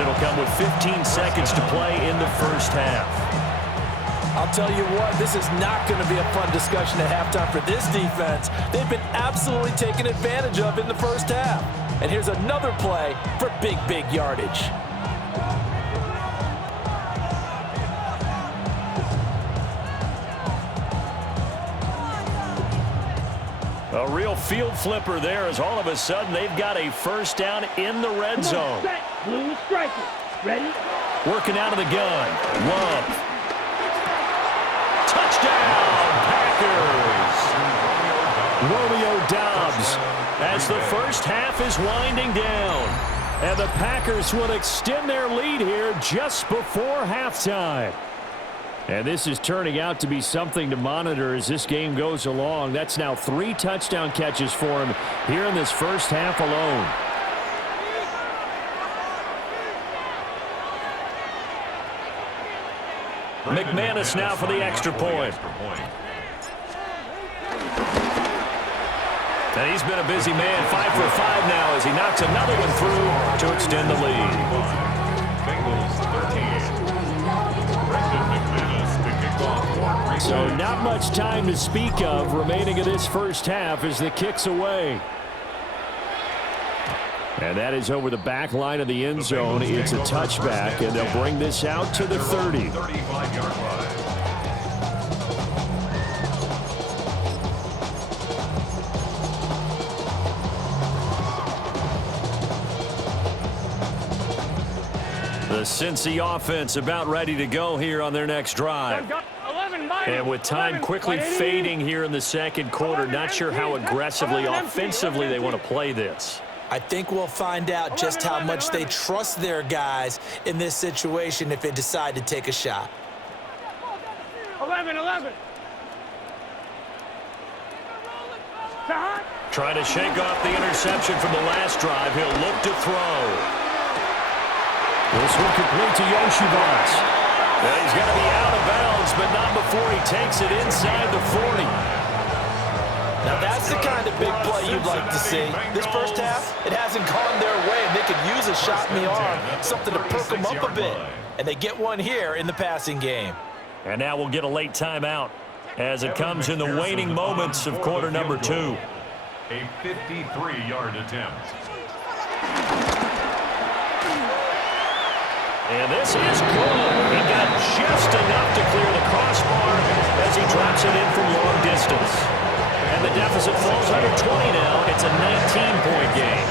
as it'll come with 15 seconds to play in the first half. I'll tell you what, this is not going to be a fun discussion at halftime for this defense. They've been absolutely taken advantage of in the first half. And here's another play for big, big yardage. A real field flipper there as all of a sudden they've got a first down in the red zone. Blue striker. Ready? Working out of the gun. Love. Touchdown, Packers. Romeo Doubs as the first half is winding down. And the Packers will extend their lead here just before halftime. And this is turning out to be something to monitor as this game goes along. That's now 3 touchdown catches for him here in this first half alone. McManus now for the extra point. And he's been a busy man, 5 for 5 now as he knocks another one through to extend the lead. Bengals 13. So not much time to speak of remaining in this first half as the kick's away. And that is over the back line of the end zone. It's a touchback, and they'll bring this out to the 30. 35-yard line. The Cincy offense about ready to go here on their next drive. And with time quickly fading here in the second quarter, not sure how aggressively, offensively they want to play this. I think we'll find out just how much they trust their guys in this situation if they decide to take a shot. 11. Trying to shake off the interception from the last drive. He'll look to throw. This one complete to Yoshivas. Well, he's got to be out of bounds, but not before he takes it inside the 40. Now that's the kind of big play you'd like to see. This first half, it hasn't gone their way, and they could use a shot in the arm, something to perk them up a bit. And they get one here in the passing game. And now we'll get a late timeout as it comes in the waning moments of quarter number 2. A 53-yard attempt. And this is good. He got just enough to clear the crossbar as he drops it in from long distance. And the deficit falls under 20 now. It's a 19-point game.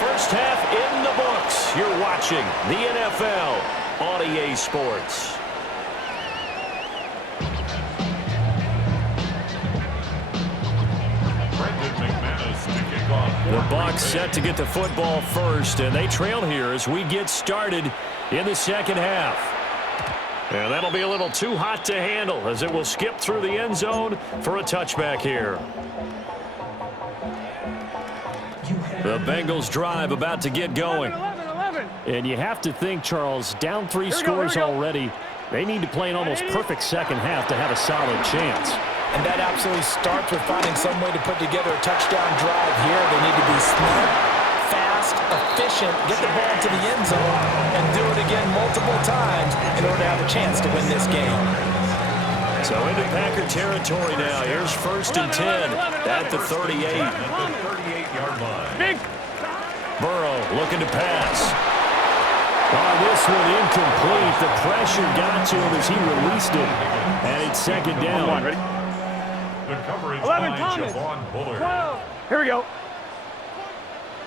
First half in the books. You're watching the NFL on EA Sports. The Bucs set to get the football first, and they trail here as we get started in the second half. And that'll be a little too hot to handle as it will skip through the end zone for a touchback here. The Bengals drive about to get going. 11. And you have to think, Charles, down 3 scores already. They need to play an almost perfect second half to have a solid chance. And that absolutely starts with finding some way to put together a touchdown drive here. They need to be smart, fast, efficient, get the ball to the end zone, and do it again multiple times in order to have a chance to win this game. So into Packer territory now. Here's 1st and 10 at the 38. 38-yard line. Burrow looking to pass. Oh, this one incomplete. The pressure got to him as he released it. And it's second down. Ready? The coverage 11, by Thomas. Javon Bullard. 12. Here we go.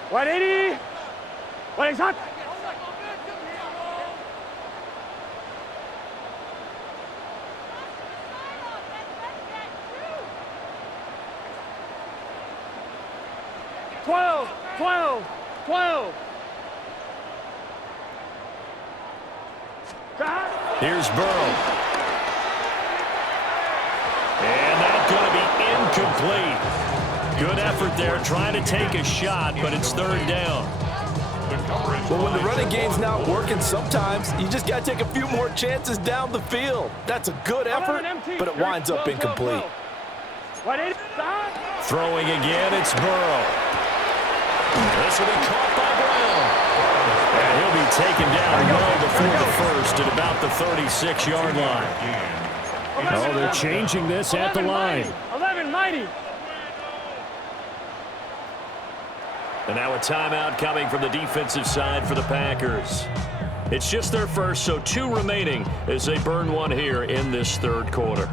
180. 180 hot. Here's Burrow. And that's going to be incomplete. Good effort there trying to take a shot, but it's 3rd down. Well, when the running game's not working, sometimes you just got to take a few more chances down the field. That's a good effort, but it winds up incomplete. Throwing again, it's Burrow. This will be caught by Brown. And he'll be taken down well before the first at about the 36-yard line. Oh, they're changing this at the line. 11 mighty. And now a timeout coming from the defensive side for the Packers. It's just their first, so 2 remaining as they burn one here in this third quarter.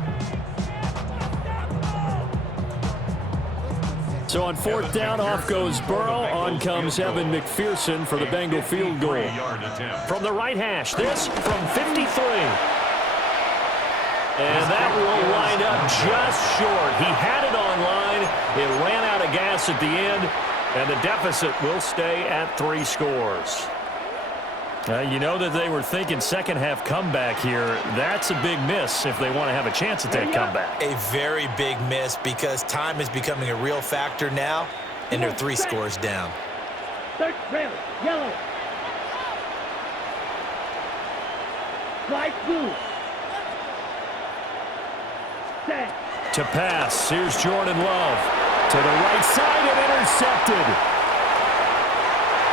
So on 4th down, off goes Burrow. On comes Evan McPherson for the Bengal field goal. From the right hash, this from 53. And that will wind up just short. He had it on line. It ran out of gas at the end. And the deficit will stay at 3 scores. You know that they were thinking second-half comeback here. That's a big miss if they want to have a chance at that comeback. A very big miss because time is becoming a real factor now, and they're 3 scores down. Red, yellow. Light blue. Set. To pass, here's Jordan Love. To the right side and intercepted.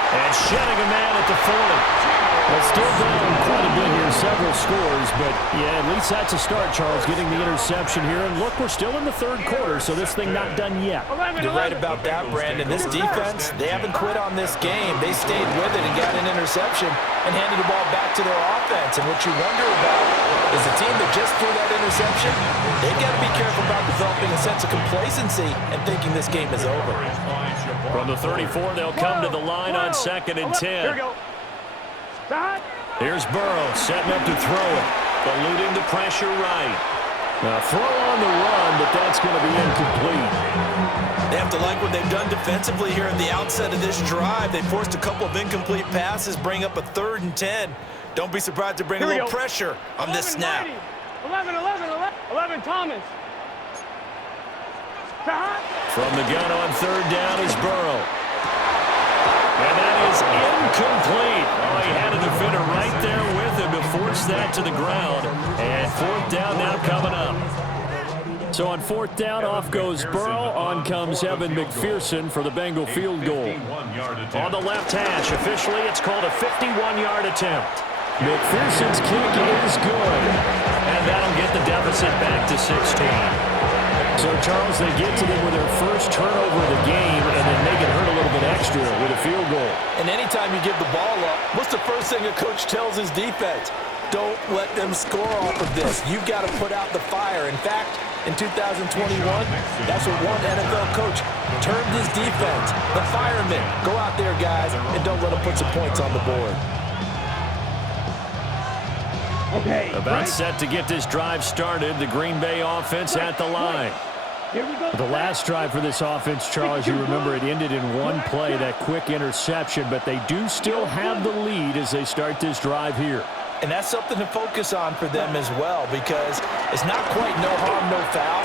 And shedding a man at the 40. Well, still down quite a bit here, several scores, but yeah, at least that's a start, Charles, getting the interception here. And look, we're still in the third quarter, so this thing not done yet. You're right about that, Brandon. This defense, they haven't quit on this game. They stayed with it and got an interception and handed the ball back to their offense. And what you wonder about is a team that just threw that interception, they've got to be careful about developing a sense of complacency and thinking this game is over. From the 34, they'll come to the line on 2nd and 10. Here we go. Stop. Here's Burrow setting up to throw it, eluding the pressure right. Now throw on the run, but that's going to be incomplete. They have to like what they've done defensively here at the outset of this drive. They forced a couple of incomplete passes, bring up a 3rd and 10. Don't be surprised to bring a little pressure on this snap. 11 Thomas. From the gun on 3rd down is Burrow. And that is incomplete. Oh, he had a defender right there with him to force that to the ground. And 4th down now coming up. So on 4th down, off goes Burrow. On comes Evan McPherson for the Bengal field goal. On the left hash, officially it's called a 51-yard attempt. McPherson's kick is good. And that'll get the deficit back to 16. So, Charles, they get to them with their first turnover of the game and then make it hurt a little bit extra with a field goal. And anytime you give the ball up, what's the first thing a coach tells his defense? Don't let them score off of this. You've got to put out the fire. In fact, in 2021, that's what one NFL coach termed his defense. The firemen. Go out there, guys, and don't let them put some points on the board. Okay, About set to get this drive started. The Green Bay offense at the line. Here we go. The last drive for this offense, Charles, you remember it ended in one play, that quick interception, but they do still have the lead as they start this drive here. And that's something to focus on for them as well, because it's not quite no harm, no foul.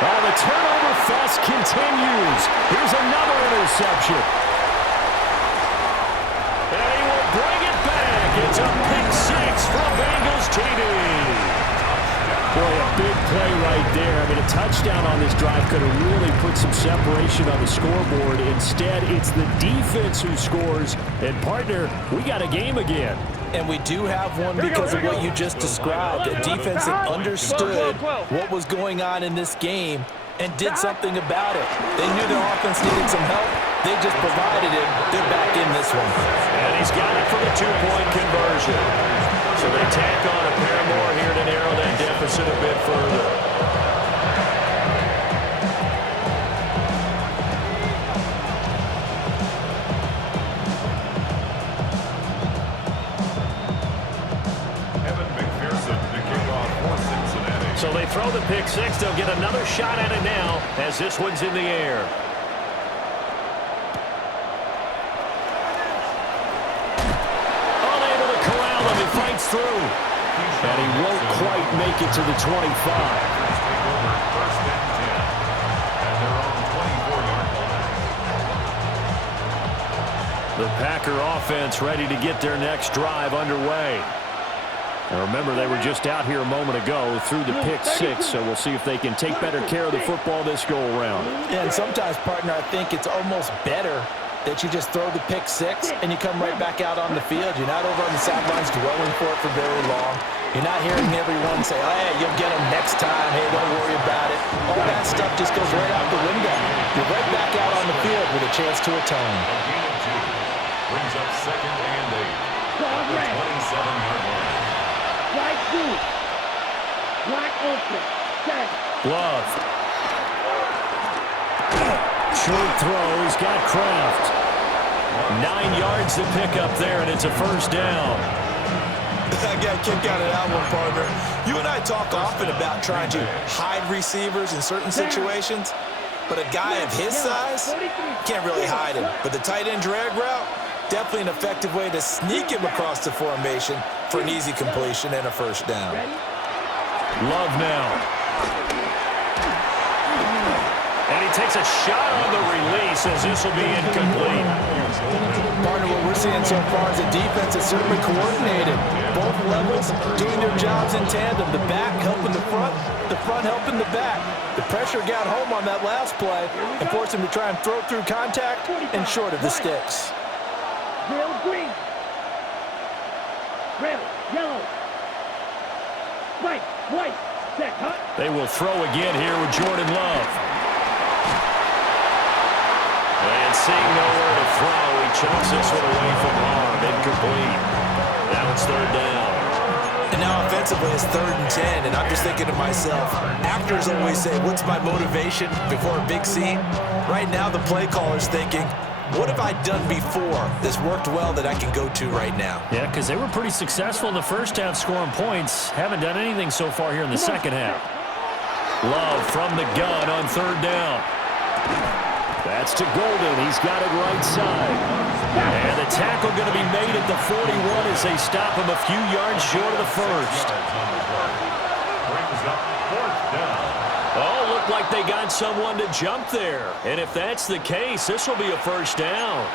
Oh, the turnover fest continues. Here's another interception. And he will bring it back. It's a pick 6 from Bengals TD. Boy, a big play right there. I mean, a touchdown on this drive could have really put some separation on the scoreboard. Instead, it's the defense who scores. And, partner, we got a game again. And we do have one because of what you just described. A defense that understood what was going on in this game and did something about it. They knew their offense needed some help. They just provided it. They're back in this one. And he's got it for the 2-point conversion. So they tack on a pair more here to narrow that deficit a bit further. So they throw the pick 6. They'll get another shot at it now as this one's in the air. Unable to corral him. He fights through. And he won't quite make it to the 25. The Packer offense ready to get their next drive underway. And remember, they were just out here a moment ago through the pick six, so we'll see if they can take better care of the football this go-around. Yeah, and sometimes, partner, I think it's almost better that you just throw the pick six and you come right back out on the field. You're not over on the sidelines dwelling for it for very long. You're not hearing everyone say, oh, hey, you'll get them next time. Hey, don't worry about it. All that stuff just goes right out the window. You're right back out on the field with a chance to atone. Brings up 2nd and 8 at the 27-yard line. Right two. Right open. Set. Love. Short throw. He's got Kraft. 9 yards to pick up there, and it's a first down. I got a kick out of that one, partner. You and I talk often about trying to hide receivers in certain situations, but a guy of his size can't really hide him. But the tight end drag route, definitely an effective way to sneak him across the formation for an easy completion and a first down. Love now. And he takes a shot on the release as this will be incomplete. Partner, what we're seeing so far is a defense that's certainly coordinated. Both levels doing their jobs in tandem. The back helping the front helping the back. The pressure got home on that last play and forced him to try and throw through contact and short of the sticks. Real green. Red, yellow. Right, white, set, hut. They will throw again here with Jordan Love. And seeing nowhere to throw, he chunks this one away from arm. Incomplete. Now it's 3rd down. And now offensively it's 3rd and 10, and I'm just thinking to myself, actors always say, what's my motivation before a big scene? Right now the play caller's thinking, what have I done before that's worked well that I can go to right now? Yeah, because they were pretty successful in the first half scoring points. Haven't done anything so far here in the second half. Love from the gun on 3rd down. That's to Golden. He's got it right side. And the tackle going to be made at the 41 as they stop him a few yards short of the first. Brings up 4th down. Oh, looked like they got someone to jump there. And if that's the case, this will be a first down.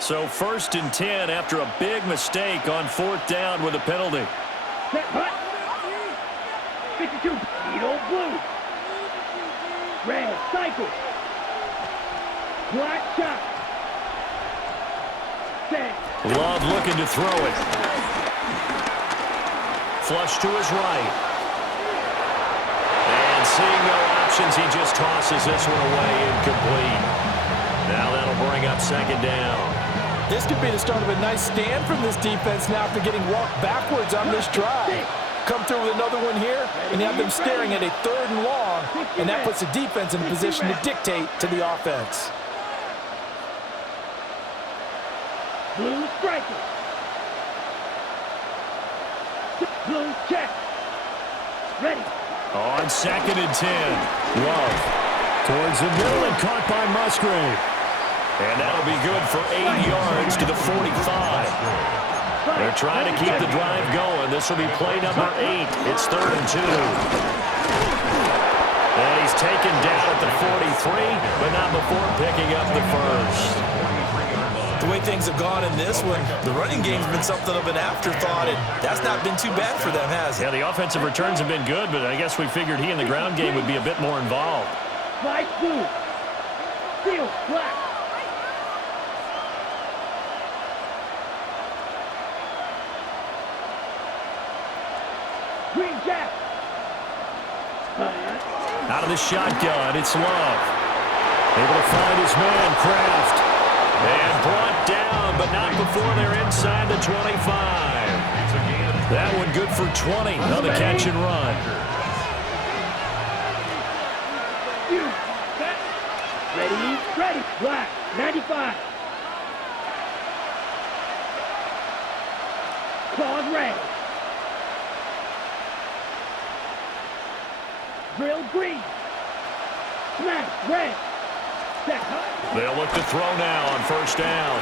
So 1st and 10 after a big mistake on 4th down with a penalty. Set, hut. 52, Beetle blue. Red, cycle. Black shot. Set. Love looking to throw it. Flush to his right. And seeing no options, he just tosses this one away incomplete. Now that'll bring up 2nd down. This could be the start of a nice stand from this defense now after getting walked backwards on this drive. Come through with another one here, and have them staring at a 3rd and long, and that puts the defense in a position to dictate to the offense. Blue striker. Blue check. Ready. On 2nd and 10. Love towards the middle and caught by Musgrave. And that'll be good for 8 yards to the 45. They're trying to keep the drive going. This will be play number 8. It's 3rd and 2. And he's taken down at the 43, but not before picking up the first. The way things have gone in this one, the running game's been something of an afterthought, and that's not been too bad for them, has it? Yeah, the offensive returns have been good, but I guess we figured he in the ground game would be a bit more involved. Light blue. Steel black. Green jack. Out of the shotgun, it's Love. Able to find his man, Kraft. And brought down, but not before they're inside the 25. That one good for 20. Another catch and run. Ready, ready. Black, 95. Claws red. Drill green. Smash red. Set hut. They'll look to throw now on 1st down.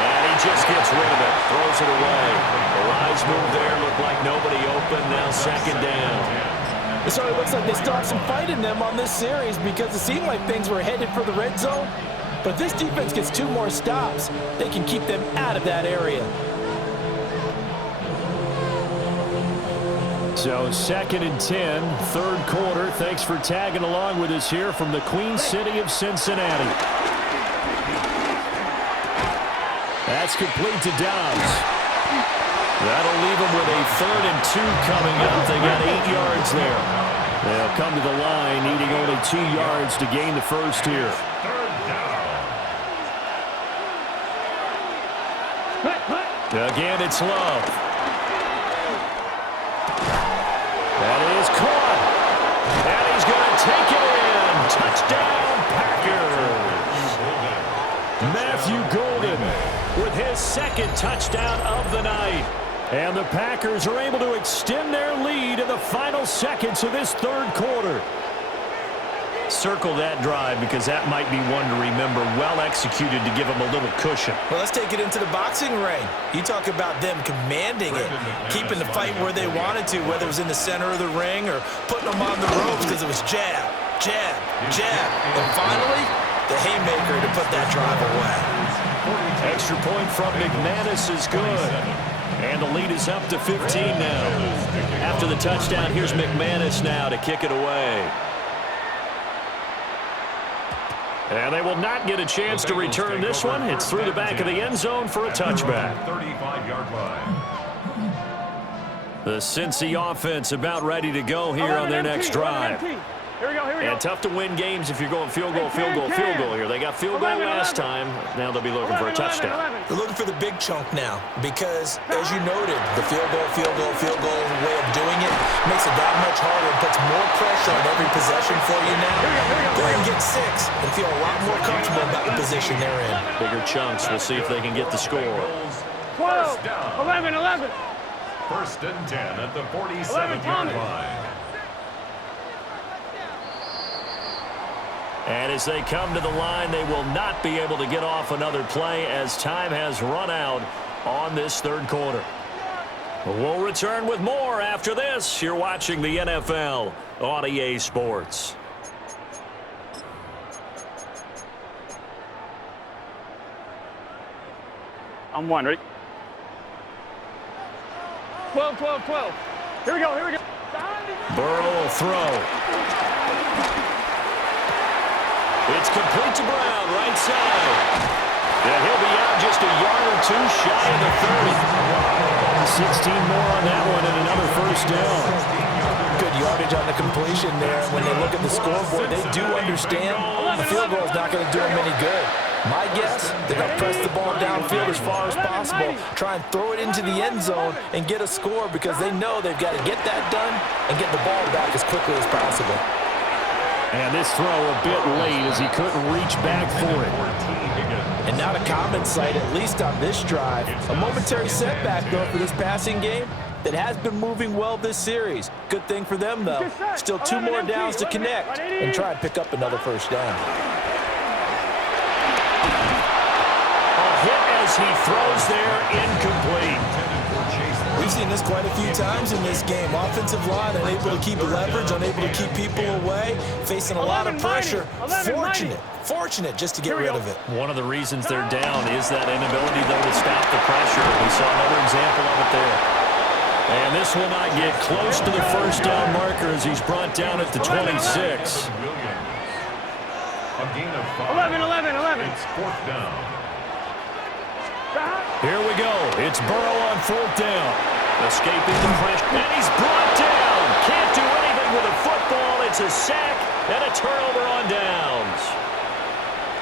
And he just gets rid of it. Throws it away. The wise move there. Looked like nobody open. Now 2nd down. It certainly looks like they still have some fight in them on this series because it seemed like things were headed for the red zone. But if this defense gets 2 more stops, they can keep them out of that area. So 2nd and 10, third quarter. Thanks for tagging along with us here from the Queen City of Cincinnati. That's complete to Dobbs. That'll leave them with a 3rd and 2 coming up. They got 8 yards there. They'll come to the line needing only 2 yards to gain the first here. Again, it's Love. That is caught. And he's going to take it in. Touchdown, Packers. Matthew Golden with his 2nd touchdown of the night. And the Packers are able to extend their lead in the final seconds of this 3rd quarter. Circle that drive because that might be one to remember. Well executed to give them a little cushion. Well, let's take it into the boxing ring. You talk about them commanding it, keeping the fight where they wanted to, whether it was in the center of the ring or putting them on the ropes because it was jab, jab, jab. And finally, the haymaker to put that drive away. Extra point from McManus is good. And the lead is up to 15 now. After the touchdown, here's McManus now to kick it away. And they will not get a chance to return this one. It's through the back of the end zone for a touchback. 35-yard line. The Cincy offense about ready to go here on their next drive. Here we go, here we go. And tough to win games if you're going field goal, field goal, field goal here. They got field goal last time. Now they'll be looking for a touchdown. They're looking for the big chunk now because, as you noted, the field goal way of doing it makes it that much harder and puts more pressure on every possession for you now. Go ahead and get 6 and feel a lot more comfortable about the position they're in. Bigger chunks. We'll see if they can get the score. 12, 11, 11. 1st and 10 at the 47-yard line. And as they come to the line, they will not be able to get off another play as time has run out on this 3rd quarter. We'll return with more after this. You're watching the NFL on EA Sports. I'm 1, ready? 12, 12, 12. Here we go, here we go. Burrow will throw. It's complete to Brown, right side. And he'll be out just a yard or 2 shy of the 30. 16 more on that one and another 1st down. Good yardage on the completion there. When they look at the scoreboard, they do understand the field goal is not going to do them any good. My guess, they're going to press the ball downfield as far as possible, try and throw it into the end zone and get a score because they know they've got to get that done and get the ball back as quickly as possible. And this throw a bit late as he couldn't reach back for it. And not a common sight, at least on this drive. A momentary setback, though, for this passing game that has been moving well this series. Good thing for them, though. Still 2 more downs to connect and try and pick up another 1st down. A hit as he throws there, incomplete. We've seen this quite a few times in this game. Offensive line unable to keep leverage, unable to keep people away, facing a lot of pressure. Fortunate just to get rid of it. One of the reasons they're down is that inability, though, to stop the pressure. We saw another example of it there. And this will not get close to the 1st down marker as he's brought down at the 26. A gain of 5. 11, 11, 11. It's 4th down. Here we go. It's Burrow on 4th down. Escaping the pressure. And he's brought down. Can't do anything with a football. It's a sack and a turnover on downs.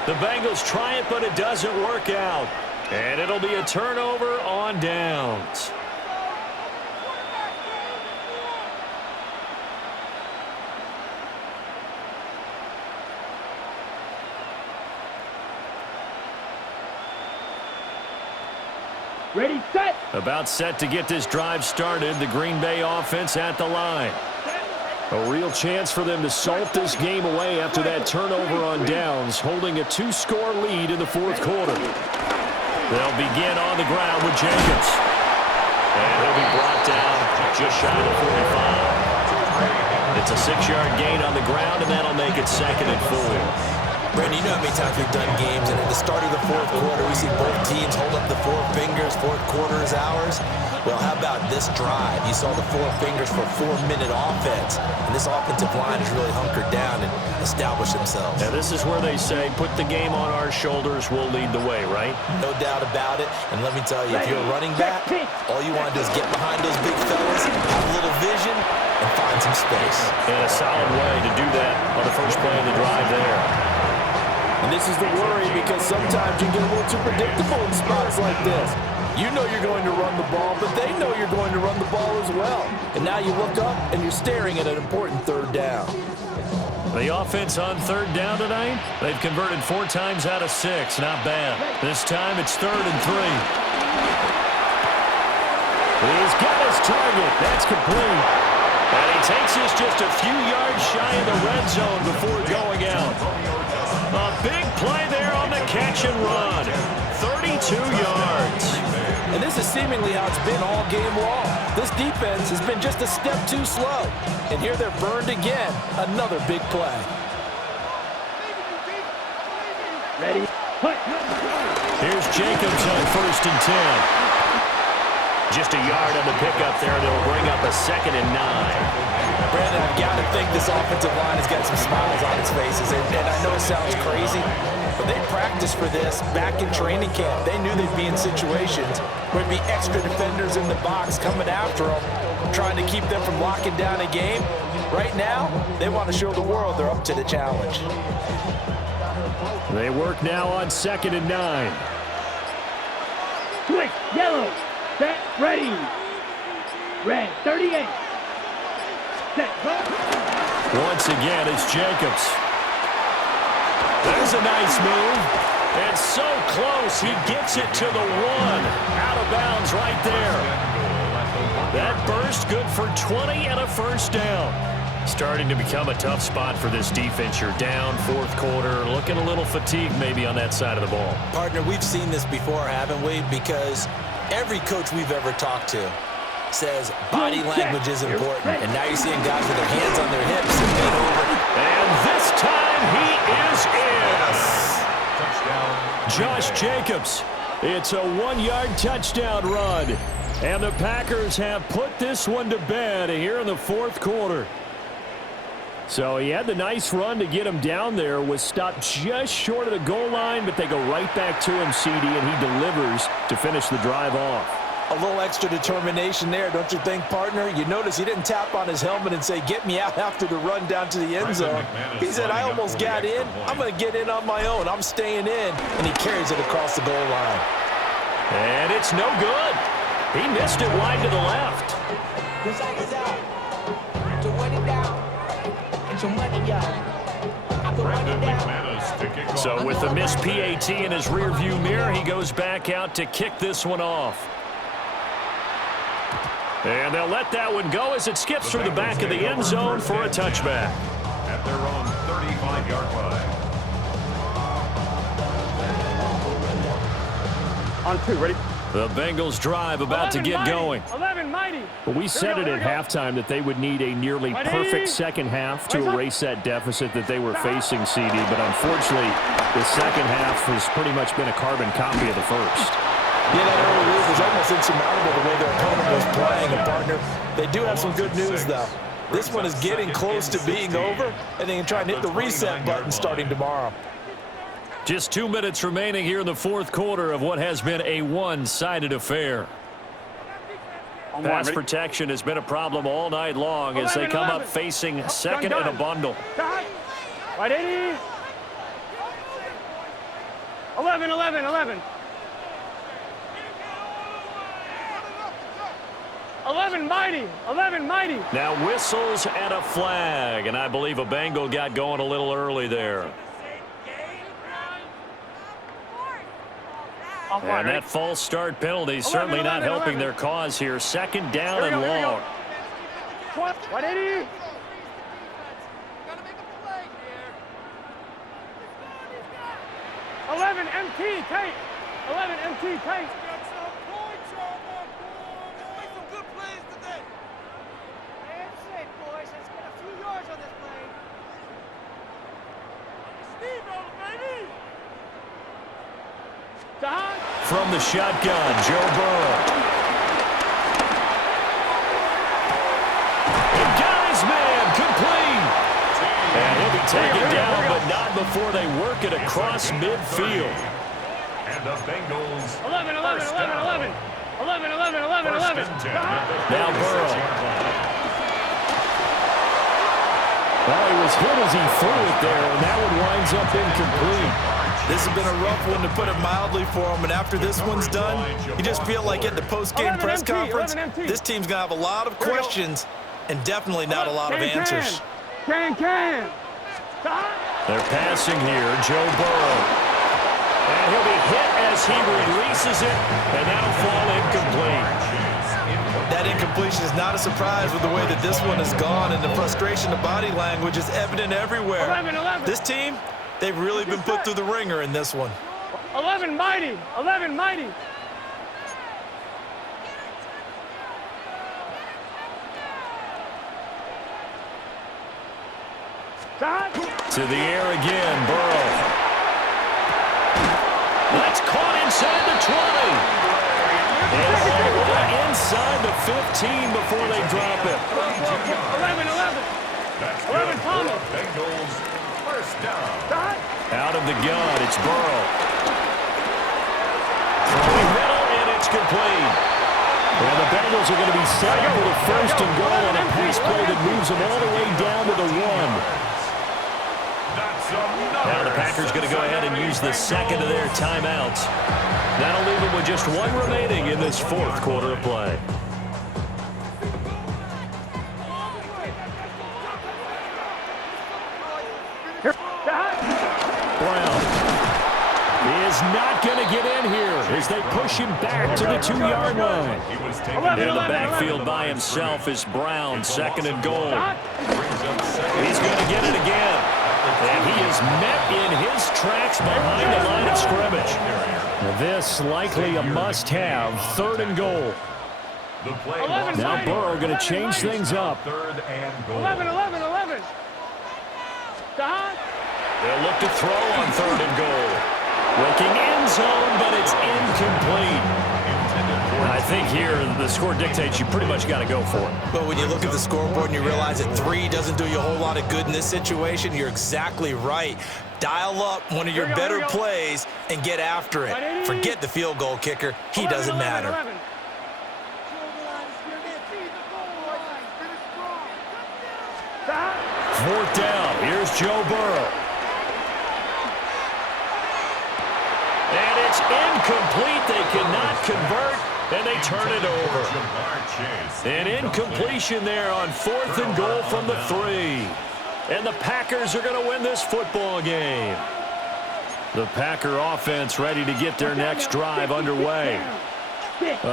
The Bengals try it, but it doesn't work out. And it'll be a turnover on downs. Ready, set. About set to get this drive started. The Green Bay offense at the line. A real chance for them to salt this game away after that turnover on downs, holding a 2-score lead in the 4th quarter. They'll begin on the ground with Jacobs. And he'll be brought down just shy of the 45. The It's a 6-yard gain on the ground, and that'll make it 2nd and 4. Brandon, you know how many times we've done games, and at the start of the fourth quarter, we see both teams hold up the 4 fingers, fourth quarter is ours. Well, how about this drive? You saw the 4 fingers for 4-minute offense, and this offensive line has really hunkered down and established themselves. Now, this is where they say, put the game on our shoulders, we'll lead the way, right? No doubt about it, and let me tell you, if you're a running back, all you want to do is get behind those big fellas, have a little vision, and find some space. And a solid way to do that on the first play of the drive there. And this is the worry because sometimes you get a little too predictable in spots like this. You know you're going to run the ball, but they know you're going to run the ball as well. And now you look up and you're staring at an important 3rd down. The offense on 3rd down tonight, they've converted 4 times out of 6. Not bad. This time it's 3rd and 3. He's got his target. That's complete. And he takes this just a few yards shy of the red zone before going out. A big play there on the catch and run. 32 yards. And this is seemingly how it's been all game long. This defense has been just a step too slow. And here they're burned again. Another big play. Ready. Put. Here's Jacobs on 1st and 10. Just a yard on the pickup there. They'll bring up a 2nd and 9. Brandon, I've got to think this offensive line has got some smiles on its faces. And I know it sounds crazy, but they practiced for this back in training camp. They knew they'd be in situations where there'd be extra defenders in the box coming after them, trying to keep them from locking down a game. Right now, they want to show the world they're up to the challenge. They work now on 2nd and 9. Quick. Yellow. Set. Ready. Red. 38. Set. Go. Once again, it's Jacobs. There's a nice move. And so close, he gets it to the 1. Out of bounds right there. That burst good for 20 and a 1st down. Starting to become a tough spot for this defense. You're down 4th quarter, looking a little fatigued maybe on that side of the ball. Partner, we've seen this before, haven't we? Because every coach we've ever talked to says body language is important. And now you're seeing guys with their hands on their hips and bent over. And this time he is in. Touchdown. Josh Jacobs. It's a 1-yard touchdown run. And the Packers have put this one to bed here in the 4th quarter. So he had the nice run to get him down there, was stopped just short of the goal line, but they go right back to him, CD, and he delivers to finish the drive off. A little extra determination there, don't you think, partner? You notice he didn't tap on his helmet and say, get me out after the run down to the end zone. He said, I almost got in. I'm going to get in on my own. I'm staying in. And he carries it across the goal line. And it's no good. He missed it wide to the left. So with the missed PAT in his rearview mirror, he goes back out to kick this one off. And they'll let that one go as it skips through the back of the end zone for a touchback. At their own 35-yard line. On 2. Ready. The Bengals drive about to get going. 11 mighty. But we said it at halftime that they would need a nearly perfect second half to erase that deficit that they were facing, CD. But unfortunately, the second half has pretty much been a carbon copy of the first. Yeah, that early lead was almost insurmountable the way their opponent was playing. And, partner, they do have some good news, though. This one is getting close to being over, and they can try and hit the reset button starting tomorrow. Just 2 minutes remaining here in the 4th quarter of what has been a one-sided affair. Pass protection has been a problem all night long as they come up facing 2nd and a bundle. Right, 80. 11, 11, 11. 11 mighty, 11 mighty. Now whistles and a flag, and I believe a Bengal got going a little early there. And that false start penalty certainly not helping their cause here. 2nd down and long. 180. Gotta make a play here. 11 MT tight. 11 MT tight. Make some good plays today. Play it safe, boys. Let's get a few yards from the shotgun, Joe Burrow. He got his man, complete. And he'll be taken down, but not before they work it across midfield. And the Bengals 11, 11, 11, 11. 11, 11, 11, 11. Now Burrow. Well, he was hit as he threw it there, and that one winds up incomplete. This has been a rough one, to put it mildly, for him. And after this one's done, you just feel like at the post-game press conference, this team's going to have a lot of questions and definitely not a lot of answers. Can. They're passing here, Joe Burrow. And he'll be hit as he releases it, and that'll fall incomplete. That incompletion is not a surprise with the way that this one has gone, and the frustration, the body language is evident everywhere. 11. This team, they've really been put through the ringer in this one. 11 mighty. 11 mighty. To the air again, Burrow. That's caught inside the 20. And all the way inside the 15 before they drop it. 11. 11 Thomas. Bengals first down. Out of the gun, it's Burrow. Throwing middle, and it's complete. And the Bengals are going to be set up with a first and goal on a pass play that moves them all the way down to the 1. Now the Packers going to go ahead and use the second of their timeouts. That'll leave them with just one remaining in this fourth quarter of play. Brown is not going to get in here as they push him back to the 2-yard line. In the backfield by himself is Brown, second and goal. He's going to get it again. And he is met in his tracks behind the line of scrimmage. This likely a must-have, third and goal. Now Burrow going to change things up. Third and goal. 11. They'll look to throw on third and goal. Looking end zone, but it's incomplete. I think here the score dictates you pretty much got to go for it. But when you look at the scoreboard and you realize that 3 doesn't do you a whole lot of good in this situation, you're exactly right. Dial up one of your better plays and get after it. Forget the field goal kicker. He doesn't matter. 11. Fourth down. Here's Joe Burrow. And it's incomplete. They cannot convert, and they turn it over. An incompletion there on fourth and goal from the 3. And the Packers are going to win this football game. The Packer offense ready to get their next drive underway.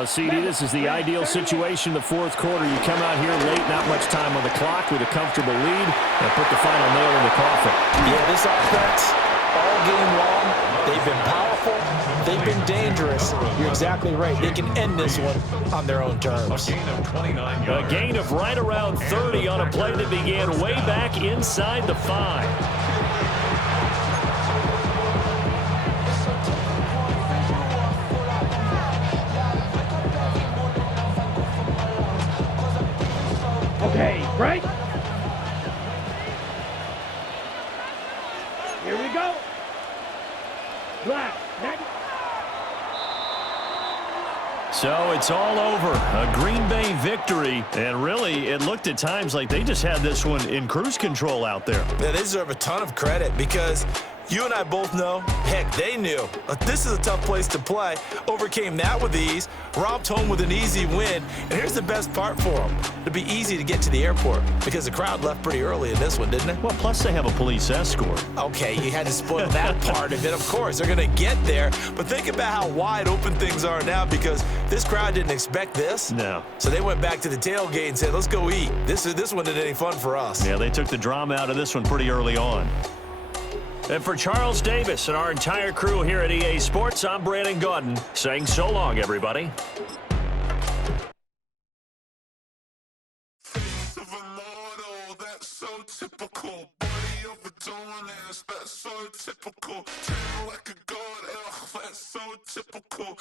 CD, this is the ideal situation in the fourth quarter. You come out here late, not much time on the clock with a comfortable lead, and put the final nail in the coffin. Yeah, this offense, all game long, they've been powerful, they've been dangerous. You're exactly right. They can end this one on their own terms. A gain of right around 30 on a play that began way back inside the 5. Okay, right? Here we go. Black. So it's all over. A Green Bay victory. And really, it looked at times like they just had this one in cruise control out there. Yeah, they deserve a ton of credit because you and I both know, heck, they knew. This is a tough place to play. Overcame that with ease, romped home with an easy win. And here's the best part for them. It'll be easy to get to the airport because the crowd left pretty early in this one, didn't it? Well, plus they have a police escort. Okay, you had to spoil that part of it. Of course, they're going to get there. But think about how wide open things are now because this crowd didn't expect this. No. So they went back to the tailgate and said, let's go eat. This one isn't any fun for us. Yeah, they took the drama out of this one pretty early on. And for Charles Davis and our entire crew here at EA Sports, I'm Brandon Gaudin saying so long, everybody. Face of a model, that's so typical. Body of a doing this, that's so typical. Treat me like a god, ugh, that's so typical.